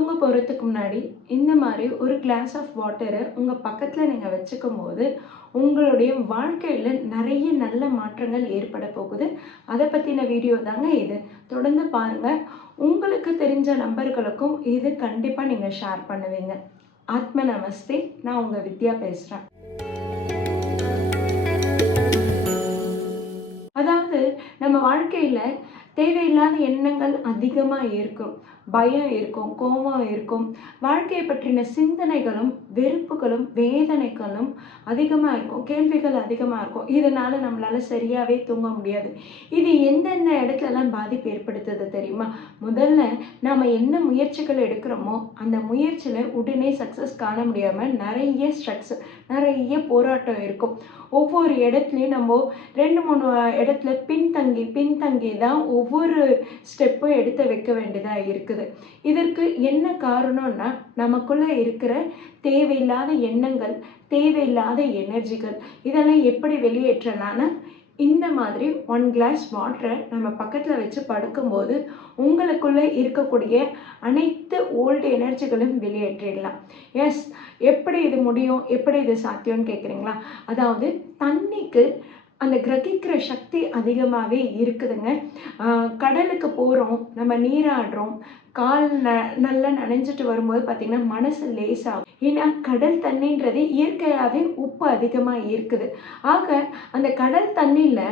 தூங்க போகிறதுக்கு முன்னாடி இந்த மாதிரி ஒரு கிளாஸ் ஆஃப் வாட்டரை உங்கள் பக்கத்தில் நீங்கள் வச்சுக்கும் போது உங்களுடைய வாழ்க்கையில் நிறைய நல்ல மாற்றங்கள் ஏற்பட போகுது. அதை பற்றின வீடியோ தாங்க இது. தொடர்ந்து பாருங்கள். உங்களுக்கு தெரிஞ்ச நம்பர்களுக்கும் இது கண்டிப்பாக நீங்கள் ஷேர் பண்ணுவீங்க. ஆத்ம நமஸ்தே. நான் உங்கள் வித்யா பேசுகிறேன். அதாவது நம்ம வாழ்க்கையில் தேவையில்லாத எண்ணங்கள் அதிகமாக இருக்கும், பயம் இருக்கும், கோபம் இருக்கும், வாழ்க்கையை பற்றின சிந்தனைகளும் வெறுப்புகளும் வேதனைகளும் அதிகமாக இருக்கும், கேள்விகள் அதிகமாக இருக்கும். இதனால் நம்மளால் சரியாகவே தூங்க முடியாது. இது எந்தெந்த இடத்துலலாம் பாதிப்பு ஏற்படுத்துது தெரியுமா? முதல்ல நாம் என்ன முயற்சிகள் எடுக்கிறோமோ அந்த முயற்சியில் உடனே சக்ஸஸ் காண முடியாமல் நிறைய ஸ்ட்ரக்ஸ், நிறைய போராட்டம் இருக்கும். ஒவ்வொரு இடத்துலையும் நம்ம 2-3 இடத்துல பின்தங்கி தான் ஒவ்வொரு ஸ்டெப்பும் எடுத்து வைக்க வேண்டியதாக இருக்குது. இதற்கு என்ன காரணம்னா நமக்குள்ளே இருக்கிற தேவையில்லாத எண்ணங்கள், தேவையில்லாத எனர்ஜிகள். இதெல்லாம் எப்படி வெளியேற்றலான்னா இந்த மாதிரி 1 கிளாஸ் வாட்டரை நம்ம பக்கத்தில் வச்சு படுக்கும்போது உங்களுக்குள்ளே இருக்கக்கூடிய அனைத்து ஓல்டு எனர்ஜிகளும் வெளியேற்றிடலாம். எஸ், எப்படி இது முடியும், எப்படி இது சாத்தியம்னு கேட்குறீங்களா? அதாவது தண்ணிக்கு அந்த கிரகிக்கிற சக்தி அதிகமாகவே இருக்குதுங்க. கடலுக்கு போகிறோம், நம்ம நீராடுறோம், கால் நல்லா நனைஞ்சிட்டு வரும்போது பார்த்திங்கன்னா மனசு லேசாகும். ஏன்னா கடல் தண்ணின்றது இயற்கையாகவே உப்பு அதிகமாக இருக்குது. ஆக அந்த கடல் தண்ணியில்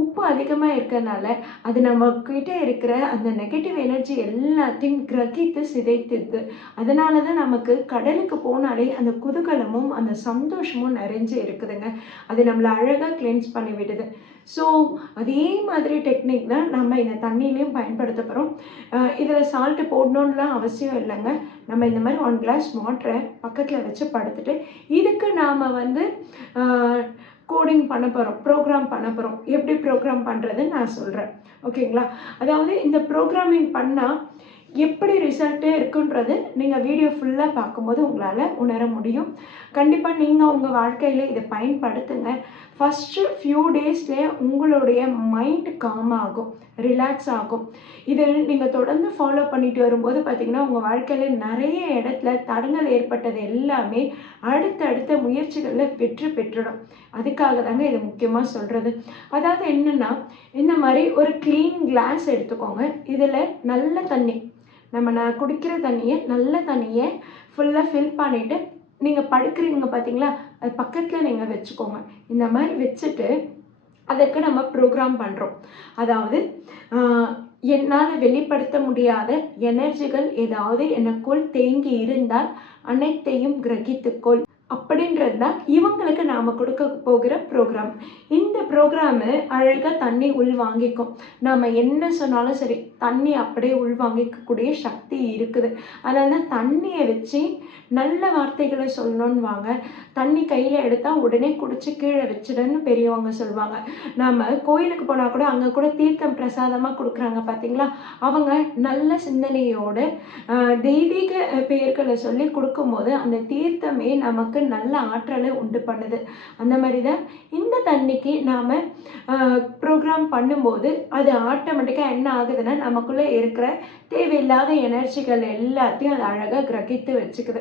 உப்பு அதிகமாக இருக்கிறதுனால அது நம்மக்கிட்ட இருக்கிற அந்த நெகட்டிவ் எனர்ஜி எல்லாத்தையும் கிரகித்து சிதைத்துது. அதனால தான் நமக்கு கடலுக்கு போனாலே அந்த குதூகலமும் அந்த சந்தோஷமும் நிறைஞ்சு இருக்குதுங்க. அது நம்மளை அழகாக கிளென்ஸ் பண்ணி விடுது. ஸோ அதே மாதிரி டெக்னிக் தான் நம்ம இந்த தண்ணியிலையும் பயன்படுத்த போகிறோம். இதில் சால்ட்டு போடணுன்னுலாம் அவசியம் இல்லைங்க. நம்ம இந்த மாதிரி 1 கிளாஸ் வாட்டரை பக்கத்தில் வச்சு படுத்துட்டு இதுக்கு நாம் கோடிங் பண்ண போகிறோம், ப்ரோக்ராம் பண்ண போகிறோம். எப்படி ப்ரோக்ராம் பண்ணுறதுன்னு நான் சொல்கிறேன், ஓகேங்களா? அதாவது இந்த ப்ரோக்ராமிங் பண்ணால் எப்படி ரிசல்ட்டே இருக்குன்றது நீங்கள் வீடியோ ஃபுல்லாக பார்க்கும்போது உங்களால் உணர முடியும். கண்டிப்பாக நீங்கள் உங்கள் வாழ்க்கையில் இதை பயன்படுத்துங்க. ஃபஸ்ட்டு ஃபியூ டேஸ்லேயே உங்களுடைய மைண்ட் காம் ஆகும், ரிலாக்ஸ் ஆகும். இதை நீங்கள் தொடர்ந்து ஃபாலோ பண்ணிட்டு வரும்போது பார்த்திங்கன்னா உங்கள் வாழ்க்கையில் நிறைய இடத்துல தடங்கள் ஏற்பட்டது எல்லாமே அடுத்தடுத்த முயற்சிகளில் வெற்றி பெற்றுடும். அதுக்காக தாங்க இது முக்கியமாக சொல்கிறது. அதாவது என்னென்னா, இந்த மாதிரி ஒரு க்ளீன் கிளாஸ் எடுத்துக்கோங்க. இதில் நல்ல தண்ணி, நான் குடிக்கிற தண்ணியை, நல்ல தண்ணியை ஃபுல்லாக ஃபில் பண்ணிவிட்டு நீங்கள் படுக்கிறீங்க பார்த்தீங்களா, அது பக்கத்தில் நீங்கள் வச்சுக்கோங்க. இந்த மாதிரி வச்சுட்டு அதற்கு நம்ம ப்ரோக்ராம் பண்ணுறோம். அதாவது என்னால் வெளிப்படுத்த முடியாத எனர்ஜிகள் ஏதாவது எனக்குள் தேங்கி இருந்தால் அனைத்தையும் கிரகித்துக்கொள் அப்படின்றது தான் இவங்களுக்கு நாம் கொடுக்க போகிற ப்ரோக்ராம். இந்த ப்ரோக்ராமு அழகாக தண்ணி உள்வாங்கிக்கும். நாம் என்ன சொன்னாலும் சரி, தண்ணி அப்படியே உள்வாங்கிக்கக்கூடிய சக்தி இருக்குது. அதனால தான் தண்ணியை வச்சு நல்ல வார்த்தைகளை சொல்லணுன்னு வாங்க. தண்ணி கையில் எடுத்தால் உடனே குடிச்சு கீழே வச்சிடன்னு பெரியவங்க சொல்லுவாங்க. நாம் கோயிலுக்கு போனால் கூட அங்கே கூட தீர்த்தம் பிரசாதமாக கொடுக்குறாங்க பார்த்தீங்களா, அவங்க நல்ல சிந்தனையோடு தெய்வீக பெயர்களை சொல்லி கொடுக்கும்போது அந்த தீர்த்தமே நமக்கு நல்ல ஆற்றலை உண்டு பண்ணுது. அந்த மாதிரி தான் இந்த தண்ணிக்கு நாம் ப்ரோக்ராம் பண்ணும்போது அது ஆட்டோமேட்டிக்காக என்ன ஆகுதுன்னா நமக்குள்ளே இருக்கிற தேவையில்லாத எனர்ஜிகள் எல்லாத்தையும் அது அழகாக கிரகித்து வச்சுக்குது.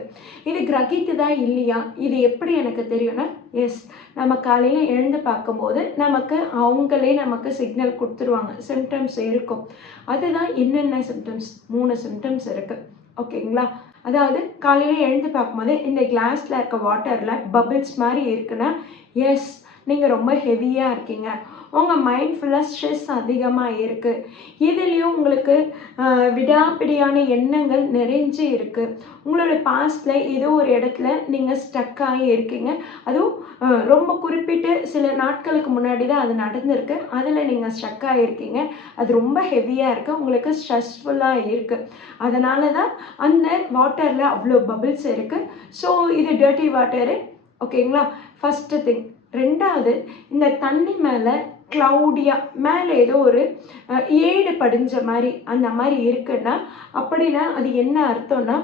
இது கிரகித்து தான் இல்லையா, இது எப்படி எனக்கு தெரியும்னா, எஸ், நம்ம காலையில் எழுந்து பார்க்கும்போது நமக்கு அவங்களே நமக்கு சிக்னல் கொடுத்துருவாங்க. சிம்டம்ஸ் இருக்கும். அதுதான் என்னென்ன சிம்டம்ஸ்? 3 சிம்டம்ஸ் இருக்குது, ஓகேங்களா? அதாவது காலையில் எழுந்து பார்க்கும்போது இந்த கிளாஸில் இருக்க வாட்டரில் பபிள்ஸ் மாதிரி இருக்குன்னா, எஸ், நீங்கள் ரொம்ப ஹெவியாக இருக்கீங்க, உங்கள் மைண்ட் ஃபுல்லாக ஸ்ட்ரெஸ் அதிகமாக இருக்குது, இதுலேயும் உங்களுக்கு விடாப்பிடியான எண்ணங்கள் நிறைஞ்சு இருக்குது, உங்களோட பாஸ்டில் ஏதோ ஒரு இடத்துல நீங்கள் ஸ்டக் ஆகி இருக்கீங்க, அதுவும் ரொம்ப குறிப்பிட்டு சில நாட்களுக்கு முன்னாடி தான் அது நடந்திருக்கு, அதில் நீங்கள் ஸ்டக் ஆகிருக்கீங்க, அது ரொம்ப ஹெவியாக இருக்குது, உங்களுக்கு ஸ்ட்ரெஸ்ஃபுல்லாக இருக்குது. அதனால தான் அந்த வாட்டரில் அவ்வளோ பபிள்ஸ் இருக்குது. ஸோ இது டர்ட்டி வாட்டரு, ஓகேங்களா? First thing. 2வது, இந்த தண்ணி மேலே க்ளவுடியாக மேலே ஏதோ ஒரு ஏடு படிஞ்ச மாதிரி அந்த மாதிரி இருக்குன்னா, அப்படின்னா அது என்ன அர்த்தம்னா,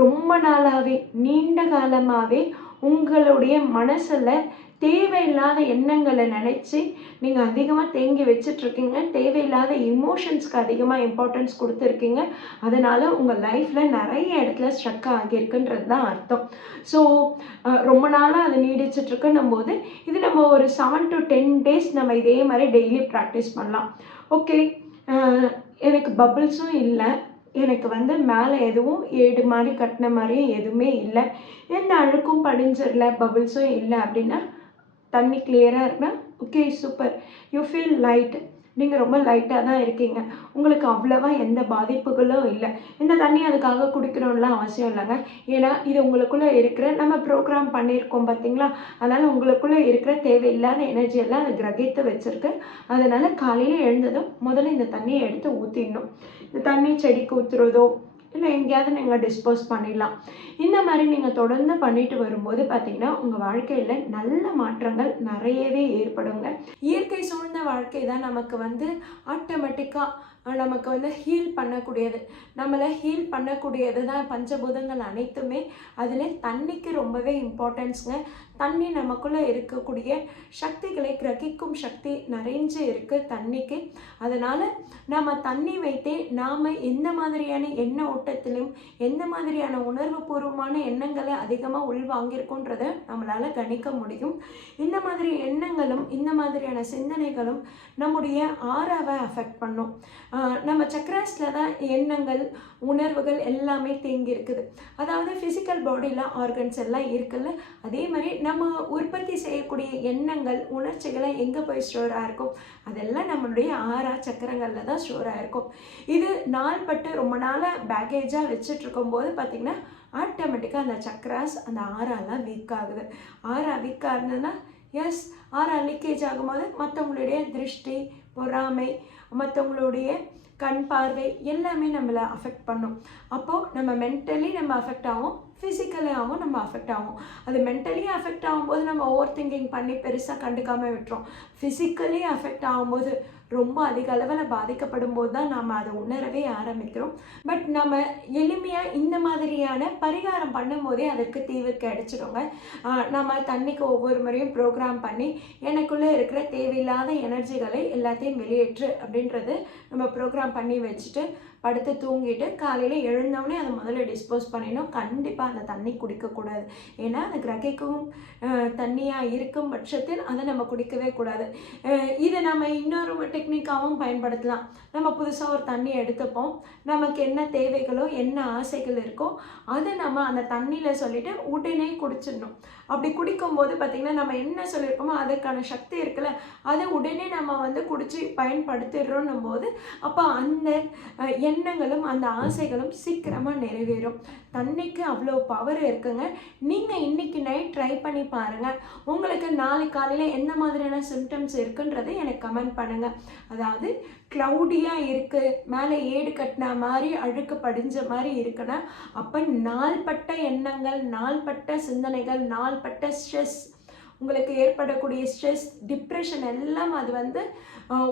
ரொம்ப நாளாகவே நீண்ட காலமாகவே உங்களுடைய மனசில் தேவையில்லாத எண்ணங்களை நினச்சி நீங்கள் அதிகமாக தேங்கி வச்சிட்ருக்கீங்க. தேவையில்லாத இமோஷன்ஸ்க்கு அதிகமாக இம்பார்ட்டன்ஸ் கொடுத்துருக்கீங்க. அதனால் உங்கள் லைஃப்பில் நிறைய இடத்துல ஸ்ட்ரக் ஆகியிருக்குன்றது தான் அர்த்தம். ஸோ ரொம்ப நாளாக அது நீடிச்சிட்ருக்குன்னும் போது இது நம்ம ஒரு 7 to 10 days நம்ம இதே மாதிரி டெய்லி ப்ராக்டிஸ் பண்ணலாம். ஓகே, எனக்கு பபிள்ஸும் இல்லை, எனக்கு மேலே எதுவும் ஏடு மாதிரி கட்டின மாதிரியும் எதுவுமே இல்லை, எந்த அழுக்கும் படிஞ்சிடல, பபிள்ஸும் இல்லை அப்படின்னா தண்ணி கிளியராக இருக்குன்னா okay super, you feel light. நீங்கள் ரொம்ப லைட்டாக தான் இருக்கீங்க. உங்களுக்கு அவ்வளோவா எந்த பாதிப்புகளும் இல்லை. இந்த தண்ணி அதுக்காக குடிக்கணும்லாம் அவசியம் இல்லைங்க. ஏன்னா இது உங்களுக்குள்ளே இருக்கிற நம்ம ப்ரோக்ராம் பண்ணியிருக்கோம் பார்த்தீங்களா, அதனால் உங்களுக்குள்ளே இருக்கிற தேவையில்லாத எனர்ஜியெல்லாம் அதை கிரகித்து வச்சுருக்கு. அதனால் காலையில் எழுந்ததும் முதல்ல இந்த தண்ணியை எடுத்து ஊற்றிடணும். இந்த தண்ணி செடிக்கு ஊற்றுறதோ இல்லை எங்கேயாவது நீங்கள் டிஸ்போஸ் பண்ணிடலாம். இந்த மாதிரி நீங்கள் தொடர்ந்து பண்ணிட்டு வரும்போது பார்த்தீங்கன்னா உங்கள் வாழ்க்கையில் நல்ல மாற்றங்கள் நிறையவே ஏற்படுங்க. இயற்கை சூழ்ந்த வாழ்க்கை தான் நமக்கு ஆட்டோமேட்டிக்காக நமக்கு ஹீல் பண்ணக்கூடியது. நம்மளை ஹீல் பண்ணக்கூடியது தான் பஞ்சபூதங்கள் அனைத்துமே. அதில் தண்ணிக்கு ரொம்பவே இம்பார்ட்டன்ஸுங்க. தண்ணி நமக்குள்ளே இருக்கக்கூடிய சக்திகளை கிரகிக்கும் சக்தி நிறைஞ்சு இருக்குது தண்ணிக்கு. அதனால் நம்ம தண்ணி வைத்தே நாம் எந்த மாதிரியான எண்ண ஓட்டத்திலும் எந்த மாதிரியான உணர்வு பூர்வமான எண்ணங்களை அதிகமாக உள்வாங்கியிருக்கோன்றதை நம்மளால் கணிக்க முடியும். இந்த மாதிரி எண்ணங்களும் இந்த மாதிரியான சிந்தனைகளும் நம்முடைய ஆறாவை அஃபெக்ட் பண்ணும். நம்ம சக்கராஸில் தான் எண்ணங்கள் உணர்வுகள் எல்லாமே தேங்கி இருக்குது. அதாவது ஃபிசிக்கல் பாடியில் ஆர்கன்ஸ் எல்லாம் இருக்குல்ல, அதே மாதிரி நம்ம உற்பத்தி செய்யக்கூடிய எண்ணங்கள் உணர்ச்சிகளை எங்கே போய் ஸ்டோராக இருக்கும், அதெல்லாம் நம்மளுடைய ஆறா சக்கரங்களில் தான் ஸ்டோராக இருக்கும். இது நாள்பட்டு ரொம்ப நாளாக பேக்கேஜாக வச்சுட்டு இருக்கும்போது பார்த்திங்கன்னா ஆட்டோமேட்டிக்காக அந்த சக்கராஸ் அந்த ஆறாலாம் வீக் ஆகுது. ஆறா வீக் ஆகுதுன்னா எஸ், ஆறா லீக்கேஜ் ஆகும்போது மற்றவங்களுடைய திருஷ்டி, பொறாமை, மற்றவங்களுடைய கண் பார்வை எல்லாமே நம்மளை அஃபெக்ட் பண்ணும். அப்போது நம்ம மென்டலி நம்ம அஃபெக்ட் ஆகும், ஃபிசிக்கலாகவும் நம்ம அஃபெக்ட் ஆகும். அது மென்டலி அஃபெக்ட் ஆகும்போது நம்ம ஓவர் திங்கிங் பண்ணி பெருசாக கண்டுக்காமல் விட்டுறோம். ஃபிசிக்கலி அஃபெக்ட் ஆகும்போது ரொம்ப அதிக அளவில் பாதிக்கப்படும் போது தான் நம்ம அதை உணரவே ஆரம்பிக்கிறோம். பட் நம்ம எளிமையாக இந்த மாதிரியான பரிகாரம் பண்ணும் போதே அதற்கு தீர்வு கிடைச்சிடுங்க. நம்ம தண்ணிக்கு ஒவ்வொரு முறையும் ப்ரோக்ராம் பண்ணி எனக்குள்ளே இருக்கிற தேவையில்லாத எனர்ஜிகளை எல்லாத்தையும் வெளியேற்று அப்படின்றது நம்ம ப்ரோக்ராம் பண்ணி வச்சுட்டு படுத்து தூங்கிட்டு காலையில் எழுந்தவுடனே அதை முதல்ல டிஸ்போஸ் பண்ணிடணும். கண்டிப்பாக அந்த தண்ணி குடிக்கக்கூடாது. ஏன்னா அது கிரகிக்கும் தண்ணியாக இருக்கும் பட்சத்தில் அதை நம்ம குடிக்கவே கூடாது. இதை நம்ம இன்னொரு டெக்னிக்காகவும் பயன்படுத்தலாம். நம்ம புதுசாக ஒரு தண்ணி எடுத்துப்போம், நமக்கு என்ன தேவைகளோ என்ன ஆசைகள் இருக்கோ அதை நம்ம அந்த தண்ணியில் சொல்லிவிட்டு உடனே குடிச்சிடணும். அப்படி குடிக்கும்போது பார்த்திங்கன்னா நம்ம என்ன சொல்லியிருக்கோமோ அதுக்கான சக்தி இருக்குல்ல, அதை உடனே நம்ம குடிச்சு பயன்படுத்திடுறோன்னும் போது அப்போ அந்த எண்ணங்களும் அந்த ஆசைகளும் சீக்கிரமாக நிறைவேறும். தண்ணிக்கு அவ்வளோ பவர் இருக்குங்க. நீங்கள் இன்றைக்கி நைட் ட்ரை பண்ணி பாருங்கள். உங்களுக்கு நாளை காலையில் எந்த மாதிரியான சிம்டம்ஸ் இருக்குன்றது எனக்கு கமெண்ட் பண்ணுங்கள். அதாவது க்ளவுடியாக இருக்குது, மேலே ஏடு கட்டின மாதிரி அழுக்கு படிஞ்ச மாதிரி இருக்குன்னா அப்போ நாள்பட்ட எண்ணங்கள், நாள்பட்ட சிந்தனைகள், நாள்பட்ட ஸ்ட்ரெஸ், உங்களுக்கு ஏற்படக்கூடிய ஸ்ட்ரெஸ், டிப்ரெஷன் எல்லாம் அது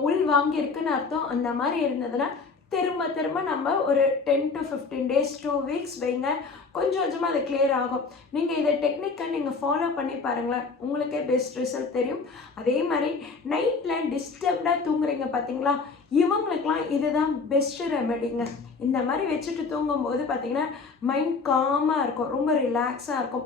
உள் வாங்கியிருக்குன்னு அர்த்தம். அந்த மாதிரி இருந்ததுன்னா திரும்ப திரும்ப நம்ம ஒரு 10 to 15 days 2 weeks வைங்க. கொஞ்சம் கொஞ்சமாக அது கிளியர் ஆகும். நீங்கள் இதை டெக்னிக்கை நீங்கள் ஃபாலோ பண்ணி பாருங்களேன், உங்களுக்கே பெஸ்ட் ரிசல்ட் தெரியும். அதே மாதிரி நைட்டில் டிஸ்டர்ப்டாக தூங்குறீங்க பார்த்தீங்களா, இவங்களுக்கெல்லாம் இதுதான் பெஸ்ட்டு ரெமெடிங்க. இந்த மாதிரி வச்சுட்டு தூங்கும்போது பார்த்திங்கன்னா மைண்ட் காமாக இருக்கும், ரொம்ப ரிலாக்ஸாக இருக்கும்.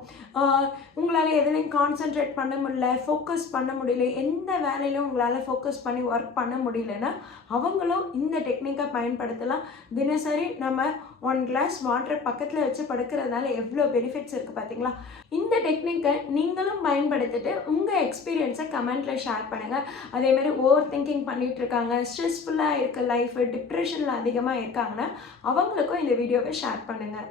உங்களால் எதுலையும் கான்சென்ட்ரேட் பண்ண முடியல, ஃபோக்கஸ் பண்ண முடியல, எந்த வேலையிலும் உங்களால் ஃபோக்கஸ் பண்ணி ஒர்க் பண்ண முடியலன்னா அவங்களும் இந்த டெக்னிக்கை பயன்படுத்தலாம். தினசரி நம்ம 1 glass வாட்டர் பக்கத்தில் வச்சு படுக்கிறதுனால எவ்வளோ பெனிஃபிட்ஸ் இருக்குது பார்த்தீங்களா. இந்த டெக்னிக்கை நீங்களும் பயன்படுத்திட்டு உங்கள் எக்ஸ்பீரியன்ஸை கமெண்ட்டில் ஷேர் பண்ணுங்கள். அதேமாதிரி ஓவர் திங்கிங் பண்ணிகிட்டு இருக்காங்க, ஸ்ட்ரெஸ்ஃபுல்லாக இருக்க லைஃப், டிப்ரெஷனில் அதிகமாக இருக்காங்கன்னா அவங்களுக்கும் இந்த வீடியோவை ஷேர் பண்ணுங்கள்.